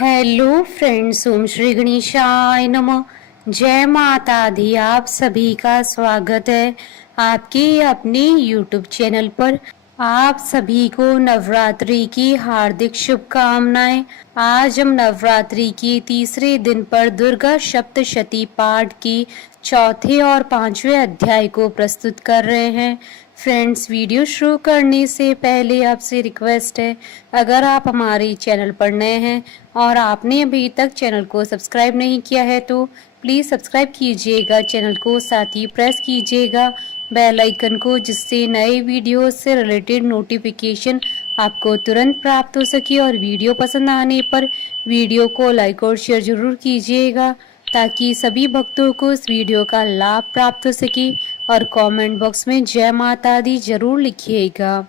Hello friends, ओम श्री गणेशाय नमः। जय माता दी। आप सभी का स्वागत है आपके अपने यूट्यूब चैनल पर। आप सभी को नवरात्रि की हार्दिक शुभकामनाएं। आज हम नवरात्रि के तीसरे दिन पर दुर्गा सप्तशती पाठ की चौथे और पांचवें अध्याय को प्रस्तुत कर रहे हैं। फ्रेंड्स, वीडियो शुरू करने से पहले आपसे रिक्वेस्ट है, अगर आप हमारे चैनल पर नए हैं और आपने अभी तक चैनल को सब्सक्राइब नहीं किया है तो प्लीज़ सब्सक्राइब कीजिएगा चैनल को, साथ ही प्रेस कीजिएगा बेल आइकन को, जिससे नए वीडियो से रिलेटेड नोटिफिकेशन आपको तुरंत प्राप्त हो सके। और वीडियो पसंद आने पर वीडियो को लाइक और शेयर जरूर कीजिएगा, ताकि सभी भक्तों को इस वीडियो का लाभ प्राप्त हो सके। और कमेंट बॉक्स में जय माता दी जरूर लिखिएगा।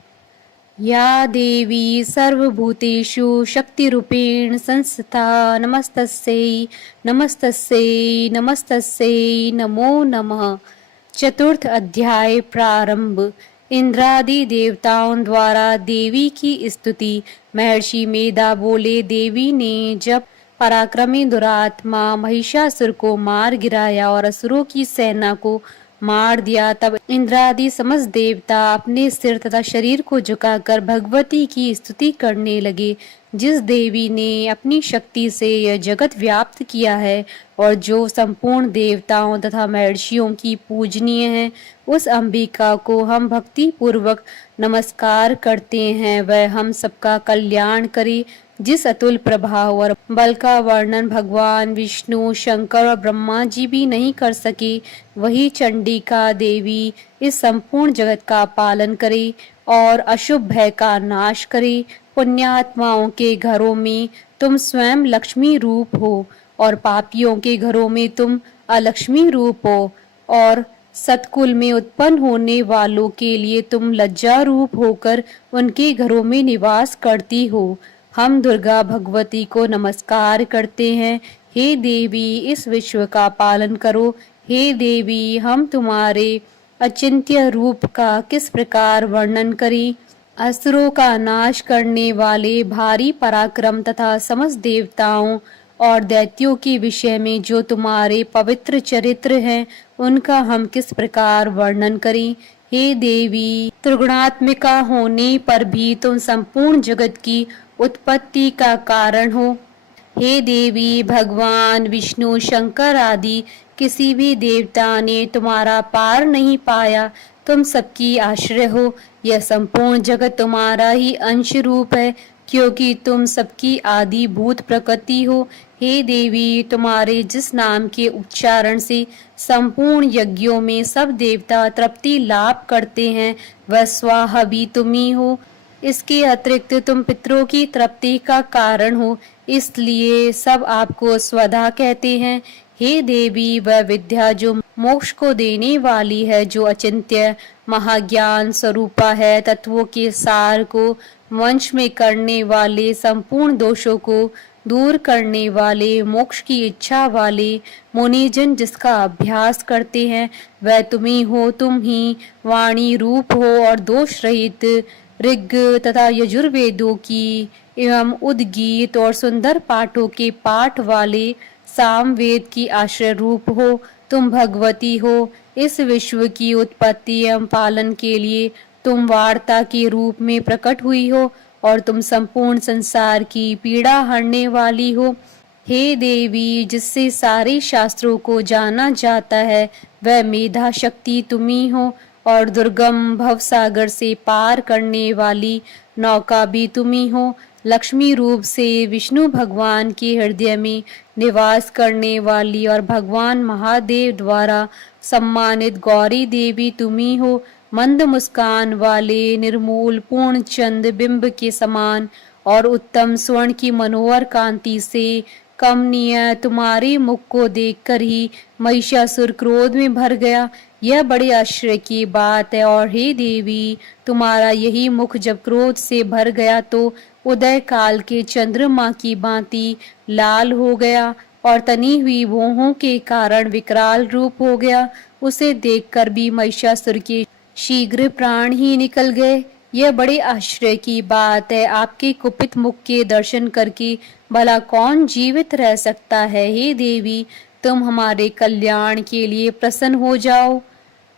या देवी सर्वभूतेषु शक्तिरूपेण संस्थिता नमस्तस्यै नमस्तस्यै नमस्तस्यै नमो नमः। चतुर्थ अध्याय प्रारंभ। इंद्रादि देवताओं द्वारा देवी की स्तुति। महर्षि मेधा बोले, देवी ने जब पराक्रमी दुरात्मा महिषासुर को मार गिराया और असुरों की सेना को मार दिया, तब इंद्रादि समस्त देवता अपने सिर तथा शरीर को झुकाकर भगवती की स्तुति करने लगे। जिस देवी ने अपनी शक्ति से यह जगत व्याप्त किया है और जो संपूर्ण देवताओं तथा महर्षियों की पूजनीय है, उस अंबिका को हम भक्ति पूर्वक नमस्कार करते हैं। वह हम सबका कल्याण करे। जिस अतुल प्रभाव और बल का वर्णन भगवान विष्णु, शंकर और ब्रह्मा जी भी नहीं कर सके, वही चंडिका देवी इस संपूर्ण जगत का पालन करे और अशुभ भय का नाश करे। पुण्यात्माओं के घरों में तुम स्वयं लक्ष्मी रूप हो और पापियों के घरों में तुम अलक्ष्मी रूप हो, और सतकुल में उत्पन्न होने वालों के लिए तुम लज्जा रूप होकर उनके घरों में निवास करती हो। हम दुर्गा भगवती को नमस्कार करते हैं। हे देवी, इस विश्व का पालन करो। हे देवी, हम तुम्हारे अचिंत्य रूप का किस प्रकार वर्णन करें। असुरों का नाश करने वाले भारी पराक्रम तथा समस्त देवताओं और दैत्यों के विषय में जो तुम्हारे पवित्र चरित्र हैं, उनका हम किस प्रकार वर्णन करें। हे देवी, त्रिगुणात्मिका होने पर भी तुम संपूर्ण जगत की उत्पत्ति का कारण हो। हे देवी, भगवान विष्णु, शंकर आदि किसी भी देवता ने तुम्हारा पार नहीं पाया। तुम सबकी आश्रय हो। यह संपूर्ण जगत तुम्हारा ही अंश रूप है, क्योंकि तुम सबकी आदि भूत प्रकृति हो। हे देवी, तुम्हारे जिस नाम के उच्चारण से संपूर्ण यज्ञों में सब देवता तृप्ति लाभ करते हैं, वह स्वाहा भी तुम ही हो। इसके अतिरिक्त तुम पितरों की तृप्ति का कारण हो, इसलिए सब आपको स्वधा कहते हैं। हे देवी, वह विद्या जो मोक्ष को देने वाली है, जो अचिंत्य महाज्ञान स्वरूपा है, तत्वों के सार को वंश में करने वाले, संपूर्ण दोषों को दूर करने वाले, मोक्ष की इच्छा वाले मुनिजन जिसका अभ्यास करते हैं, वह तुम ही हो। तुम ही वाणी रूप हो और दोष रहित ऋग तथा यजुर्वेदों की एवं उद्गीत और सुंदर पाठों के पाठ वाले सामवेद की आश्रय रूप हो। तुम भगवती हो। इस विश्व की उत्पत्ति एवं पालन के लिए तुम वार्ता के रूप में प्रकट हुई हो और तुम संपूर्ण संसार की पीड़ा हरने वाली हो। हे देवी, जिससे सारे शास्त्रों को जाना जाता है, वह मेधा शक्ति तुम ही हो, और दुर्गम भवसागर से पार करने वाली नौका भी तुम ही हो। लक्ष्मी रूप से विष्णु भगवान के हृदय में निवास करने वाली और भगवान महादेव द्वारा सम्मानित गौरी देवी तुम ही हो। मंद मुस्कान वाले निर्मूल पूर्ण चंद बिंब के समान और उत्तम स्वर्ण की मनोहर कांति से कमनीय तुम्हारे मुख को देखकर ही महिषासुर क्रोध में भर गया। यह बड़े आश्चर्य की बात है। और हे देवी, तुम्हारा यही मुख जब क्रोध से भर गया तो उदय काल के चंद्रमा की भांति लाल हो गया और तनी हुई भौहों के कारण विकराल रूप हो गया। उसे देखकर भी महिषासुर के शीघ्र प्राण ही निकल गए। यह बड़े आश्चर्य की बात है। आपके कुपित मुख के दर्शन करके भला कौन जीवित रह सकता है। हे देवी, तुम हमारे कल्याण के लिए प्रसन्न हो जाओ।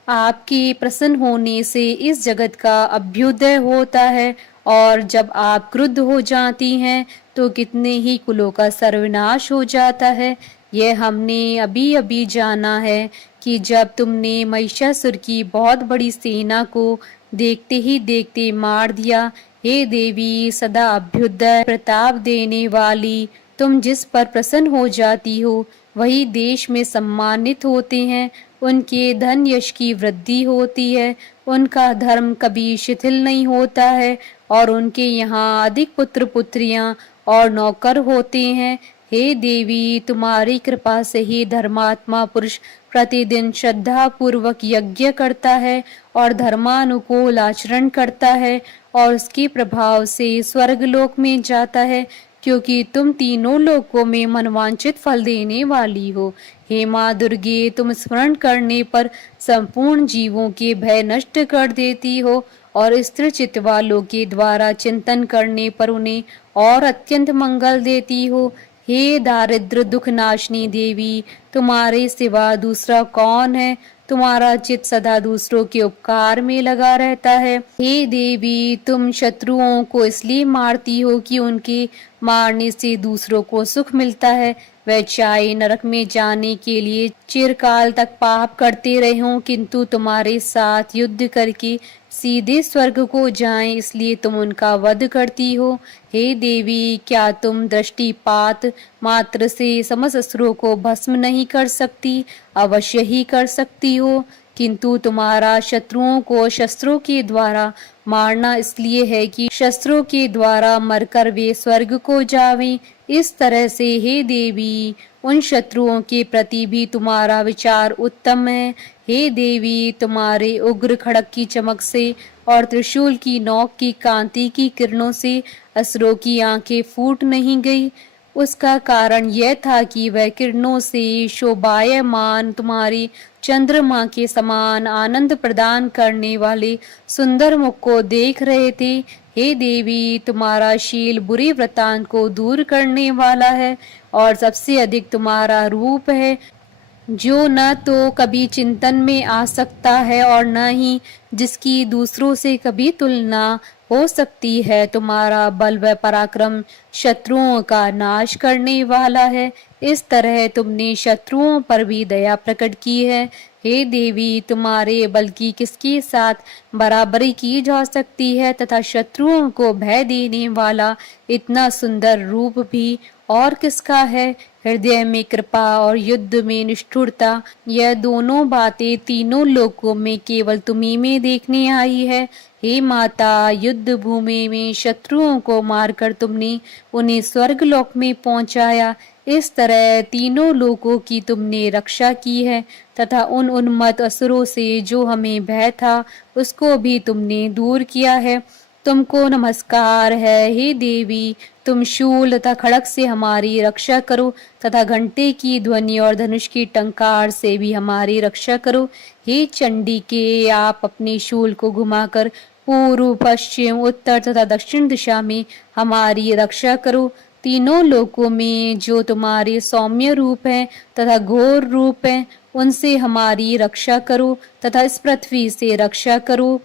आपके प्रसन्न होने से इस जगत का अभ्युदय होता है, और जब आप क्रुद्ध हो जाती हैं तो कितने ही कुलों का सर्वनाश हो जाता है। यह हमने अभी अभी जाना है कि जब तुमने महिषासुर की बहुत बड़ी सेना को देखते ही देखते मार दिया। हे देवी, सदा अभ्युदय प्रताप देने वाली, तुम जिस पर प्रसन्न हो जाती हो वही देश में सम्मानित होते हैं। उनके धन यश की वृद्धि होती है, उनका धर्म कभी शिथिल नहीं होता है, और उनके यहाँ अधिक पुत्र पुत्रियां और नौकर होते हैं। हे देवी, तुम्हारी कृपा से ही धर्मात्मा पुरुष प्रतिदिन श्रद्धा पूर्वक यज्ञ करता है और धर्मानुकूल आचरण करता है, और उसके प्रभाव से स्वर्गलोक में जाता है, क्योंकि तुम तीनों लोकों में मनवांचित फल देने वाली हो। हे माँ दुर्गे, तुम स्मरण करने पर संपूर्ण जीवों के भय नष्ट कर देती हो, और स्थिर चित्त वालों के द्वारा चिंतन करने पर उन्हें और अत्यंत मंगल देती हो। हे दारिद्र दुख नाशनी देवी, तुम्हारे सिवा दूसरा कौन है। तुम्हारा चित्त सदा दूसरों के उपकार में लगा रहता है। हे देवी, तुम शत्रुओं को इसलिए मारती हो कि उनके मारने से दूसरों को सुख मिलता है। वह चाहे नरक में जाने के लिए चिरकाल तक पाप करते रहे हों, किंतु तुम्हारे साथ युद्ध करके सीधे स्वर्ग को जाएं, इसलिए तुम उनका वध करती हो। हे देवी, क्या तुम दृष्टिपात मात्र से समस्त असुरों को भस्म नहीं कर सकती? अवश्य ही कर सकती हो, किंतु तुम्हारा शत्रुओं को शस्त्रों के द्वारा मारना इसलिए है कि शस्त्रों के द्वारा मरकर वे स्वर्ग को जावें। इस तरह से हे देवी, उन शत्रुओं के प्रति भी तुम्हारा विचार उत्तम है। हे देवी, तुम्हारे उग्र खड़क की चमक से और त्रिशूल की नोक की कांति की किरणों से असुरों की आंखें फूट नहीं गई। उसका कारण यह था कि वह किरणों से शोभायमान तुम्हारी चंद्रमा के समान आनंद प्रदान करने वाले सुंदर मुख को देख रहे थे। हे देवी, तुम्हारा शील बुरे वृतांत को दूर करने वाला है, और सबसे अधिक तुम्हारा रूप है, जो न तो कभी चिंतन में आ सकता है और न ही जिसकी दूसरों से कभी तुलना हो सकती है। तुम्हारा बल व पराक्रम शत्रुओं का नाश करने वाला है। इस तरह तुमने शत्रुओं पर भी दया प्रकट की है। हे देवी, तुम्हारे बल की किसके साथ बराबरी की जा सकती है, तथा शत्रुओं को भय देने वाला इतना सुंदर रूप भी और किसका है। हृदय में कृपा और युद्ध में निष्ठुरता, यह दोनों बातें तीनों लोकों में केवल तुम्ही में देखने आई है। हे माता, युद्ध भूमि में शत्रुओं को मारकर तुमने उन्हें स्वर्ग लोक में पहुंचाया। इस तरह तीनों लोकों की तुमने रक्षा की है, तथा उन उन्मत्त असुरों से जो हमें भय था उसको भी तुमने दूर किया है। तुमको नमस्कार है। हे देवी, तुम शूल तथा खड़ग से हमारी रक्षा करो, तथा घंटे की ध्वनि और धनुष की टंकार से भी हमारी रक्षा करो। हे चंडी के, आप अपने शूल को घुमाकर पूर्व पश्चिम उत्तर तथा दक्षिण दिशा में हमारी रक्षा करो। तीनों लोकों में जो तुम्हारे सौम्य रूप हैं तथा घोर रूप हैं, उनसे हमारी रक्षा करो, तथा इस पृथ्वी से रक्षा करो।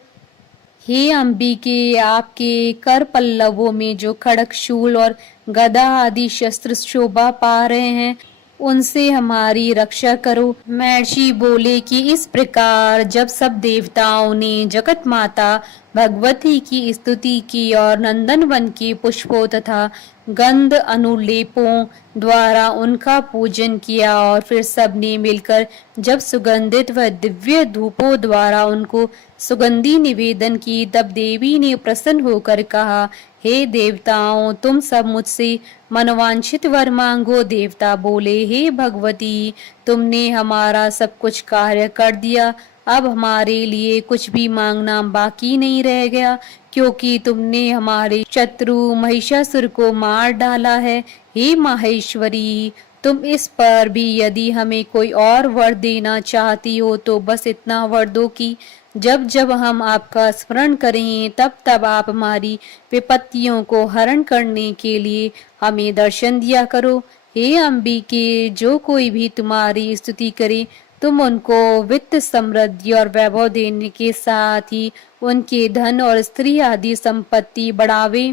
हे अंबिके, आपके कर पल्लवों में जो खड़ग शूल और गदा आदि शस्त्र शोभा पा रहे हैं, उनसे हमारी रक्षा करो। महर्षि बोले कि इस प्रकार जब सब देवताओं ने जगत माता भगवती की स्तुति की और नंदन वन के पुष्पों तथा गंध अनुलेपों द्वारा उनका पूजन किया, और फिर सबने मिलकर जब सुगंधित व दिव्य धूपों द्वारा उनको सुगंधि निवेदन की, तब देवी ने प्रसन्न होकर कहा, हे देवताओं, तुम सब मुझसे मनवांछित वर मांगो। देवता बोले, हे भगवती, तुमने हमारा सब कुछ कार्य कर दिया, अब हमारे लिए कुछ भी मांगना बाकी नहीं रह गया, क्योंकि तुमने हमारे शत्रु महिषासुर को मार डाला है। हे माहेश्वरी, तुम इस पर भी यदि हमें कोई और वर देना चाहती हो तो बस इतना वर दो कि जब जब हम आपका स्मरण करें तब तब आप हमारी विपत्तियों को हरण करने के लिए हमें दर्शन दिया करो। हे अंबिके, जो कोई भी तुम्हारी स्तुति करे तुम उनको वित्त समृद्धि और वैभव देने के साथ ही उनके धन और स्त्री आदि संपत्ति बढ़ावे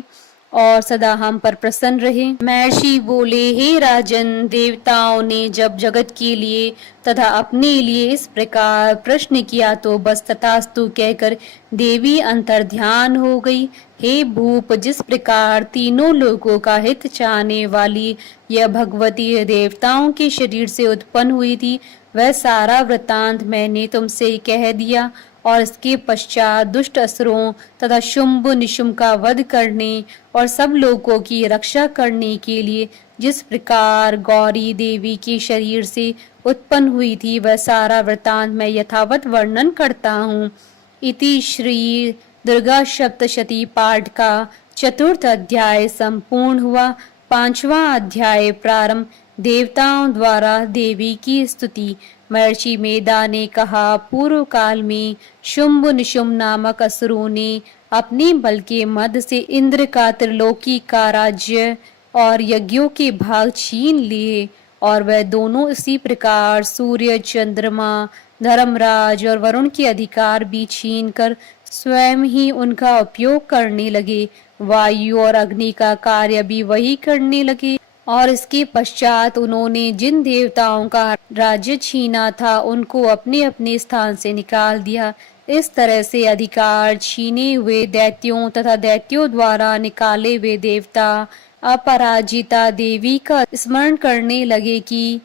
और सदा हम पर प्रसन्न रहे। महर्षि बोले, हे राजन, देवताओं ने जब जगत के लिए तथा अपने लिए इस प्रकार प्रश्न किया तो बस तथास्तु कहकर देवी अंतर्ध्यान हो गई। हे भूप, जिस प्रकार तीनों लोगों का हित चाहने वाली यह भगवती देवताओं के शरीर से उत्पन्न हुई थी, वह सारा वृतांत मैंने तुमसे कह दिया। और इसके पश्चात दुष्ट असुरों तथा शुंभ निशुंभ का वध करने और सब लोगों की रक्षा करने के लिए जिस प्रकार गौरी देवी के शरीर से उत्पन्न हुई थी, वह सारा वृतांत मैं यथावत वर्णन करता हूँ। इति श्री दुर्गा सप्तशती पाठ का चतुर्थ अध्याय संपूर्ण हुआ। पांचवा अध्याय प्रारंभ। देवताओं द्वारा देवी की स्तुति। महर्षि मेधा ने कहा, पूर्व काल में शुंभ निशुंभ नामक असुरों ने अपने बल के मद से इंद्र का त्रिलोकी का राज्य और यज्ञों के भाग छीन लिए, और वह दोनों इसी प्रकार सूर्य, चंद्रमा, धर्मराज और वरुण के अधिकार भी छीन कर स्वयं ही उनका उपयोग करने लगे। वायु और अग्नि का कार्य भी वही करने लगे, और इसके पश्चात उन्होंने जिन देवताओं का राज्य छीना था उनको अपने अपने स्थान से निकाल दिया। इस तरह से अधिकार छीने हुए दैत्यों तथा दैत्यों द्वारा निकाले हुए देवता अपराजिता देवी का स्मरण करने लगे कि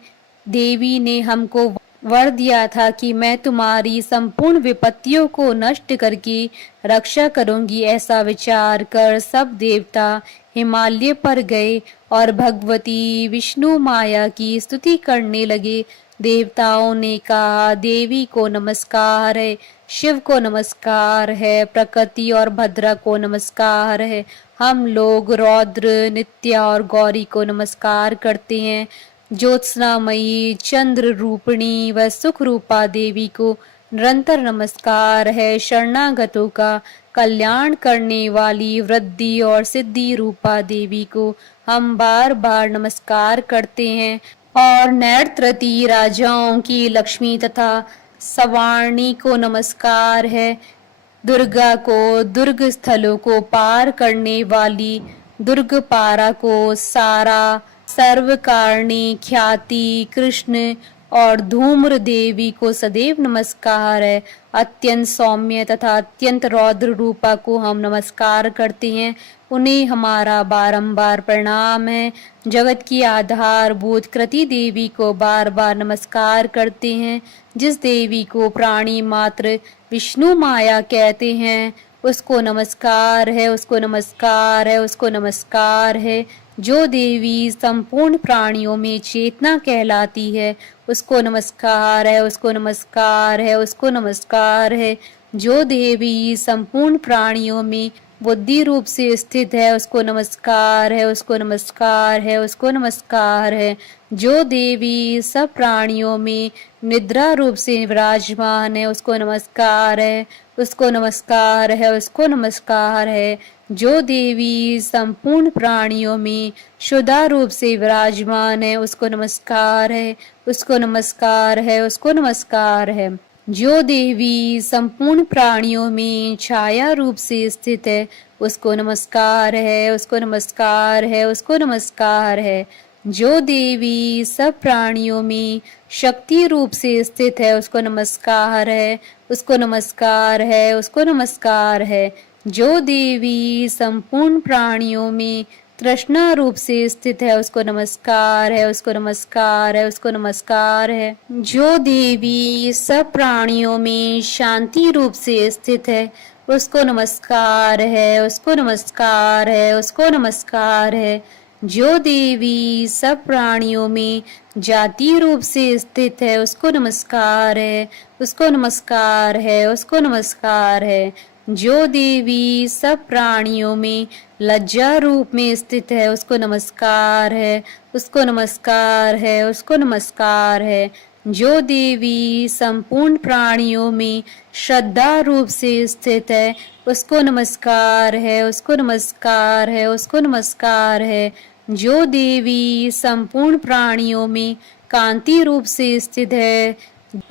देवी ने हमको वर दिया था कि मैं तुम्हारी संपूर्ण विपत्तियों को नष्ट करके रक्षा करूंगी। ऐसा विचार कर सब देवता हिमालय पर गए और भगवती विष्णु माया की स्तुति करने लगे। देवताओं ने कहा, देवी को नमस्कार है, शिव को नमस्कार है, प्रकृति और भद्रा को नमस्कार है। हम लोग रौद्र, नित्या और गौरी को नमस्कार करते हैं। ज्योत्सनामयी, चंद्र रूपिणी व सुख रूपा देवी को निरंतर नमस्कार है। शरणागतों का कल्याण करने वाली वृद्धि और सिद्धि रूपा देवी को हम बार बार नमस्कार करते हैं। और नैत्रती राजाओं की लक्ष्मी तथा सवाणी को नमस्कार है। दुर्गा को दुर्ग स्थलों को पार करने वाली दुर्गपारा को सारा, सर्वकारिणी ख्याति कृष्ण और धूम्र देवी को सदैव नमस्कार है। अत्यंत सौम्य तथा अत्यंत रौद्र रूपा को हम नमस्कार करते हैं, उन्हें हमारा बारंबार प्रणाम है। जगत की आधारभूत कृति देवी को बार बार नमस्कार करते हैं। जिस देवी को प्राणी मात्र विष्णु माया कहते हैं उसको नमस्कार है, उसको नमस्कार है, उसको नमस्कार है। जो देवी संपूर्ण प्राणियों में चेतना कहलाती है उसको नमस्कार है, उसको नमस्कार है, उसको नमस्कार है। जो देवी संपूर्ण प्राणियों में बुद्धि रूप से स्थित है उसको नमस्कार है, उसको नमस्कार है, उसको नमस्कार है। जो देवी सब प्राणियों में निद्रा रूप से विराजमान है उसको नमस्कार है, उसको नमस्कार है, उसको नमस्कार है। जो देवी संपूर्ण प्राणियों में शुद्धा रूप से विराजमान है उसको नमस्कार है, उसको नमस्कार है, उसको नमस्कार है। जो देवी संपूर्ण प्राणियों में छाया रूप से स्थित है उसको नमस्कार है, उसको नमस्कार है, उसको नमस्कार है। जो देवी सब प्राणियों में शक्ति रूप से स्थित है उसको नमस्कार है, उसको नमस्कार है, उसको नमस्कार है। जो देवी संपूर्ण प्राणियों में तृष्णा रूप से स्थित है उसको नमस्कार है, उसको नमस्कार है, उसको नमस्कार है। जो देवी सब प्राणियों में शांति रूप से स्थित है उसको नमस्कार है, उसको नमस्कार है, उसको नमस्कार है। जो देवी सब प्राणियों में जाति रूप से स्थित है उसको नमस्कार है, उसको नमस्कार है, उसको नमस्कार है। जो देवी सब प्राणियों में लज्जा रूप में स्थित है उसको नमस्कार है, उसको नमस्कार है, उसको नमस्कार है। जो देवी संपूर्ण प्राणियों में श्रद्धा रूप से स्थित है, उसको नमस्कार है, उसको नमस्कार है, उसको नमस्कार है। जो देवी संपूर्ण प्राणियों में कांति रूप से स्थित है,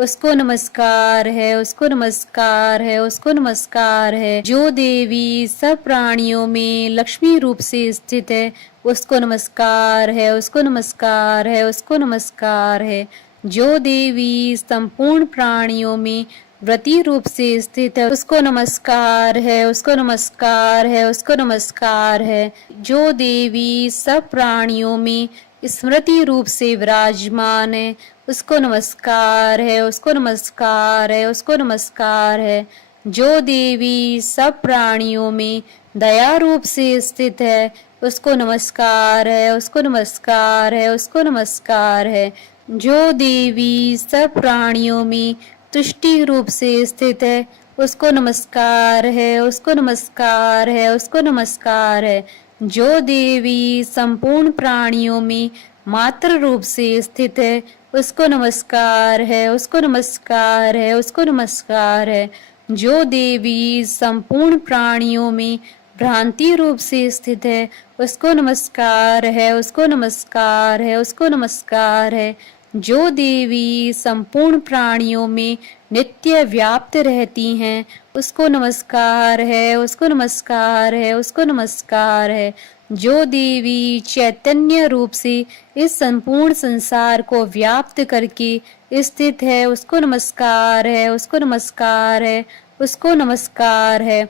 उसको नमस्कार है, उसको नमस्कार है, उसको नमस्कार है। जो देवी सब प्राणियों में लक्ष्मी रूप से स्थित है, उसको नमस्कार है, उसको नमस्कार है, उसको नमस्कार है। जो देवी संपूर्ण प्राणियों में व्रती रूप से स्थित है, उसको नमस्कार है, उसको नमस्कार है, उसको नमस्कार है। जो देवी सब प्राणियों में स्मृति रूप से विराजमान है, उसको नमस्कार है, उसको नमस्कार है, उसको नमस्कार है। जो देवी सब प्राणियों में दया रूप से स्थित है, उसको नमस्कार है, उसको नमस्कार है, उसको नमस्कार है। जो देवी सब प्राणियों में तुष्टि रूप से स्थित है, उसको नमस्कार है, उसको नमस्कार है, उसको नमस्कार है। जो देवी संपूर्ण प्राणियों में मात्र रूप से स्थित है, उसको नमस्कार है, उसको नमस्कार है, उसको नमस्कार है। जो देवी संपूर्ण प्राणियों में भ्रांति रूप से स्थित है, उसको नमस्कार है, उसको नमस्कार है, उसको नमस्कार है। जो देवी संपूर्ण प्राणियों में नित्य व्याप्त रहती हैं, उसको नमस्कार है, उसको नमस्कार है, उसको नमस्कार है। जो देवी चैतन्य रूप से इस संपूर्ण संसार को व्याप्त करके स्थित है, उसको नमस्कार है, उसको नमस्कार है, उसको नमस्कार है।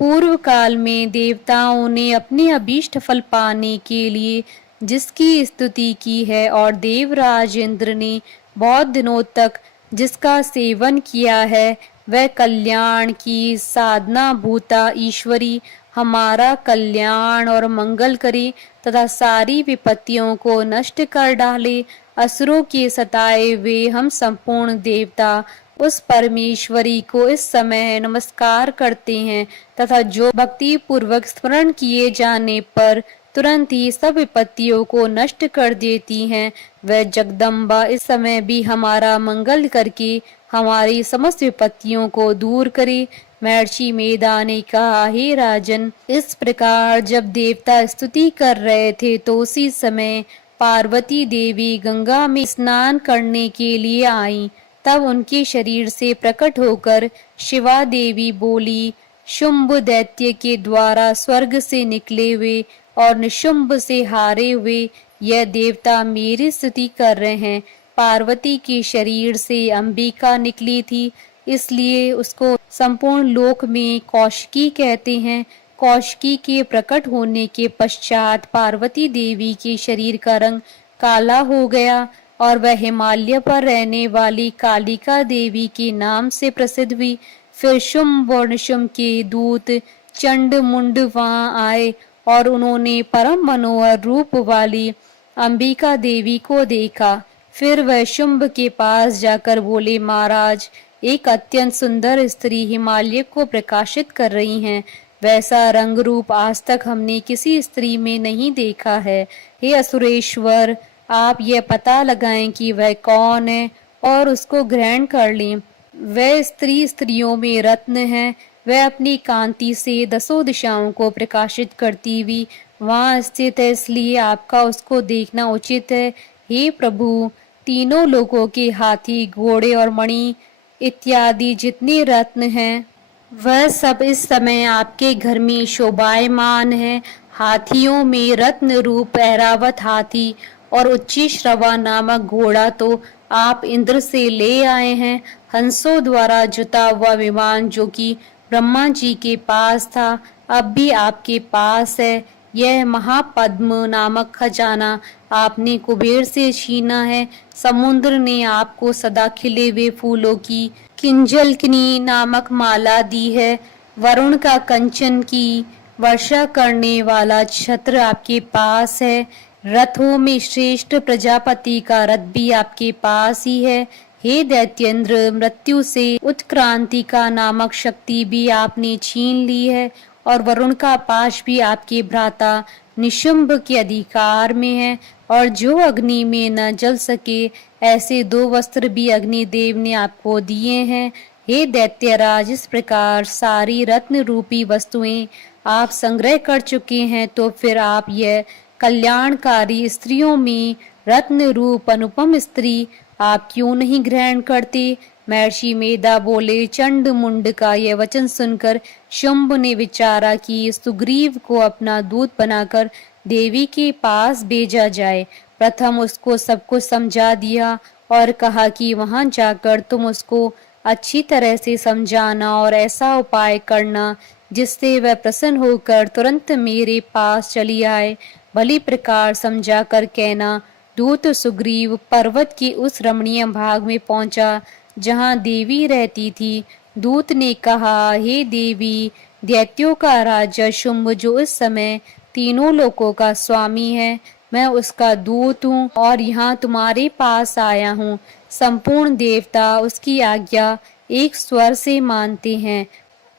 पूर्व काल में देवताओं ने अपने अभीष्ट फल पाने के लिए जिसकी स्तुति की है और देवराज इंद्र ने बहुत दिनों तक जिसका सेवन किया है, वह कल्याण की साधना भूता ईश्वरी हमारा कल्याण और मंगल करे तथा सारी विपत्तियों को नष्ट कर डाले। असुरों के सताए हुए हम संपूर्ण देवता उस परमेश्वरी को इस समय नमस्कार करते हैं तथा जो भक्ति पूर्वक स्मरण किए जाने पर तुरंत ही सब विपत्तियों को नष्ट कर देती हैं, वह जगदम्बा इस समय भी हमारा मंगल करके हमारी समस्त विपत्तियों को दूर करे। महर्षि मेधा ने कहा, हे राजन, इस प्रकार जब देवता स्तुति कर रहे थे तो उसी समय पार्वती देवी गंगा में स्नान करने के लिए आई। तब उनके शरीर से प्रकट होकर शिवा देवी बोली, शुंभ दैत्य के द्वारा स्वर्ग से निकले हुए और निशुंभ से हारे हुए यह देवता मेरी स्तुति कर रहे हैं। पार्वती के शरीर से अंबिका निकली थी, इसलिए उसको संपूर्ण लोक में कौशिकी कहते हैं। कौशिकी के प्रकट होने के पश्चात पार्वती देवी के शरीर का रंग काला हो गया और वह हिमालय पर रहने वाली कालिका देवी के नाम से प्रसिद्ध हुई। फिर शुंभ और निशुंभ के दूत चंड मुंड वहां आए और उन्होंने परम मनोहर रूप वाली अंबिका देवी को देखा। फिर वह शुंभ के पास जाकर बोले, महाराज, एक अत्यंत सुंदर स्त्री हिमालय को प्रकाशित कर रही हैं। वैसा रंग रूप आज तक हमने किसी स्त्री में नहीं देखा है। हे असुरेश्वर, आप यह पता लगाएं कि वह कौन है और उसको ग्रहण कर लें। वह स्त्री स्त्रियों में रत्न है। वह अपनी कांति से दसों दिशाओं को प्रकाशित करती हुई वहां स्थित है, इसलिए आपका उसको देखना उचित है। हे प्रभु, तीनों लोगों के हाथी, घोड़े और मणि इत्यादि जितने रत्न हैं, वह सब इस समय आपके घर में शोभायमान है। हाथियों में रत्न रूप ऐरावत हाथी और उच्ची श्रवा नामक घोड़ा तो आप इंद्र से ले आए हैं। हंसों द्वारा जुता हुआ विमान जो कि ब्रह्मा जी के पास था, अब भी आपके पास है। यह महापद्म नामक खजाना आपने कुबेर से छीना है। समुद्र ने आपको सदा खिले हुए फूलों की किंजलकनी नामक माला दी है। वरुण का कंचन की वर्षा करने वाला छत्र आपके पास है। रथों में श्रेष्ठ प्रजापति का रथ भी आपके पास ही है। हे दैत्येंद्र, मृत्यु से उत्क्रांति का नामक शक्ति भी आपने छीन ली है और वरुण का पाश भी आपके भ्राता निशुंभ के अधिकार में है, और जो अग्नि में न जल सके ऐसे 2 वस्त्र भी अग्निदेव ने आपको दिए हैं। हे दैत्यराज, इस प्रकार सारी रत्न रूपी वस्तुएं आप संग्रह कर चुके हैं, तो फिर आप यह कल्याणकारी स्त्रियों में रत्न रूप अनुपम स्त्री आप क्यों नहीं ग्रहण करते? महर्षि मेधा बोले। चंड मुंड का यह वचन सुनकर शुंभ ने विचारा कि सुग्रीव को अपना दूत बनाकर देवी के पास भेजा जाए। प्रथम उसको सब कुछ समझा दिया और कहा कि वहां जाकर तुम उसको अच्छी तरह से समझाना और ऐसा उपाय करना जिससे वह प्रसन्न होकर तुरंत मेरे पास चली आए। भली प्रकार समझा कर कहना। दूत सुग्रीव पर्वत के उस रमणीय भाग में पहुंचा जहां देवी रहती थी। दूत ने कहा, हे देवी, दैत्यों का राजा शुंभ जो इस समय तीनों लोकों का स्वामी है, मैं उसका दूत हूँ और यहाँ तुम्हारे पास आया हूँ। संपूर्ण देवता उसकी आज्ञा एक स्वर से मानते हैं।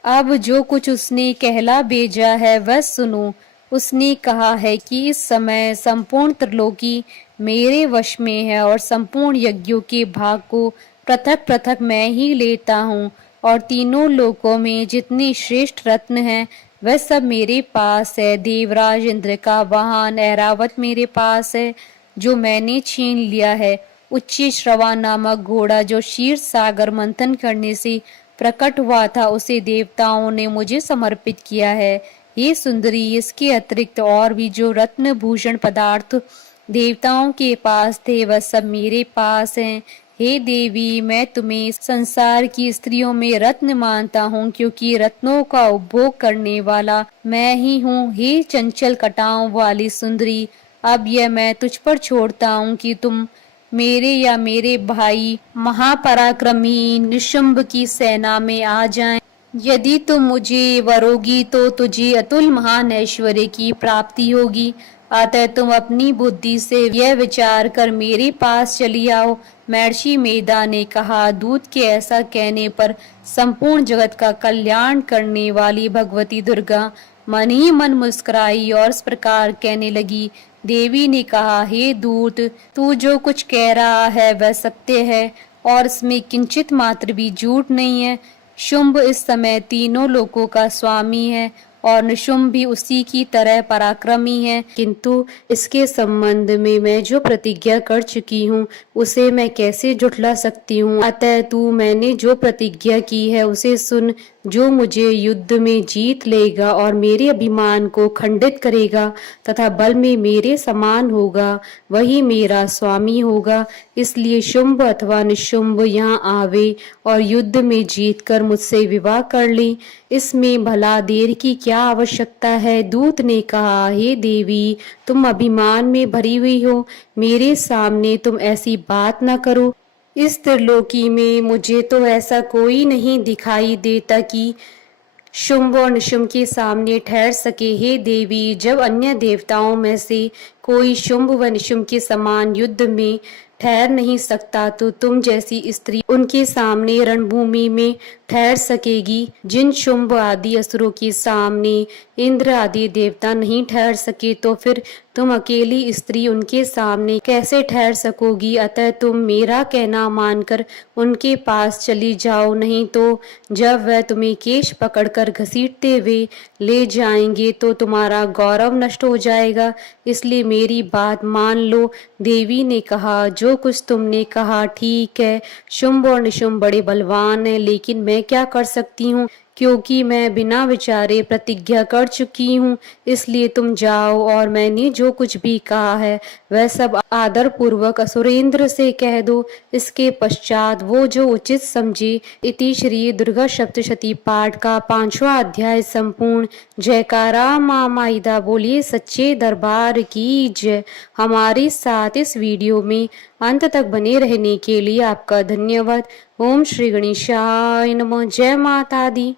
अब जो कुछ उसने कहला भेजा है वह सुनो। उसने कहा है कि इस समय संपूर्ण त्रिलोकी मेरे वश में है और संपूर्ण यज्ञों के भाग को पृथक पृथक मैं ही लेता हूँ, और तीनों लोकों में जितने श्रेष्ठ रत्न हैं वह सब मेरे पास है। देवराज इंद्र का वाहन ऐरावत मेरे पास है जो मैंने छीन लिया है। उच्च श्रवा नामक घोड़ा जो क्षीर सागर मंथन करने से प्रकट हुआ था उसे देवताओं ने मुझे समर्पित किया है। ये सुंदरी, इसके अतिरिक्त और भी जो रत्न भूषण पदार्थ देवताओं के पास थे वह सब मेरे पास हैं। हे देवी, मैं तुम्हें संसार की स्त्रियों में रत्न मानता हूँ, क्योंकि रत्नों का उपभोग करने वाला मैं ही हूँ। हे चंचल कटाओं वाली सुंदरी, अब यह मैं तुझ पर छोड़ता हूँ कि तुम मेरे या मेरे भाई महापराक्रमी निशुंभ की सेना में आ जाएं। यदि तुम मुझे वरोगी तो तुझे अतुल महान ऐश्वर्य की प्राप्ति होगी। अतः तुम अपनी बुद्धि से यह विचार कर मेरे पास चली आओ। महर्षि मेधा ने कहा। दूत के ऐसा कहने पर संपूर्ण जगत का कल्याण करने वाली भगवती दुर्गा मन ही मन मुस्कुराई और इस प्रकार कहने लगी। देवी ने कहा, हे दूत, तू जो कुछ कह रहा है वह सत्य है और इसमें किंचित मात्र भी झूठ नहीं है। शुंभ इस समय तीनों लोकों का स्वामी है और निशुंभ भी उसी की तरह पराक्रमी है, किंतु इसके संबंध में मैं जो प्रतिज्ञा कर चुकी हूँ उसे मैं कैसे झुठला सकती हूँ। अतः तू मैंने जो प्रतिज्ञा की है उसे सुन। जो मुझे युद्ध में जीत लेगा और मेरे अभिमान को खंडित करेगा तथा बल में मेरे समान होगा वही मेरा स्वामी होगा। इसलिए शुंभ अथवा निशुंभ यहाँ आवे और युद्ध में जीतकर मुझसे विवाह कर ले। इसमें भला देर की क्या आवश्यकता है? दूत ने कहा, हे देवी, तुम अभिमान में भरी हुई हो, मेरे सामने तुम ऐसी बात न करो। इस त्रिलोकी में मुझे तो ऐसा कोई नहीं दिखाई देता कि शुंभ और निशुंभ के सामने ठहर सके। हे देवी, जब अन्य देवताओं में से कोई शुंभ व निशुंभ के समान युद्ध में ठहर नहीं सकता तो तुम जैसी स्त्री उनके सामने रणभूमि में ठहर सकेगी। जिन शुंभ आदि असुरों के सामने इंद्र आदि देवता नहीं ठहर सके तो फिर तुम अकेली स्त्री उनके सामने कैसे ठहर सकोगी? अतः तुम मेरा कहना मानकर उनके पास चली जाओ, नहीं तो जब वह तुम्हें केश पकड़कर घसीटते हुए ले जाएंगे तो तुम्हारा गौरव नष्ट हो जाएगा। इसलिए मेरी बात मान लो। देवी ने कहा, जो कुछ तुमने कहा ठीक है। शुंभ और निशुंभ बड़े बलवान हैं, लेकिन मैं क्या कर सकती हूँ, क्योंकि मैं बिना विचारे प्रतिज्ञा कर चुकी हूँ। इसलिए तुम जाओ और मैंने जो कुछ भी कहा है वह सब आदर पूर्वक असुरेंद्र से कह दो। इसके पश्चात वो जो उचित समझे। इति श्री दुर्गा सप्तशती पाठ का 5वां अध्याय संपूर्ण। जयकारा माँ माहिदा बोलिए सच्चे दरबार की जय। हमारे साथ इस वीडियो में अंत तक बने रहने के लिए आपका धन्यवाद। ओम श्री गणेशाय नमः। जय माता दी।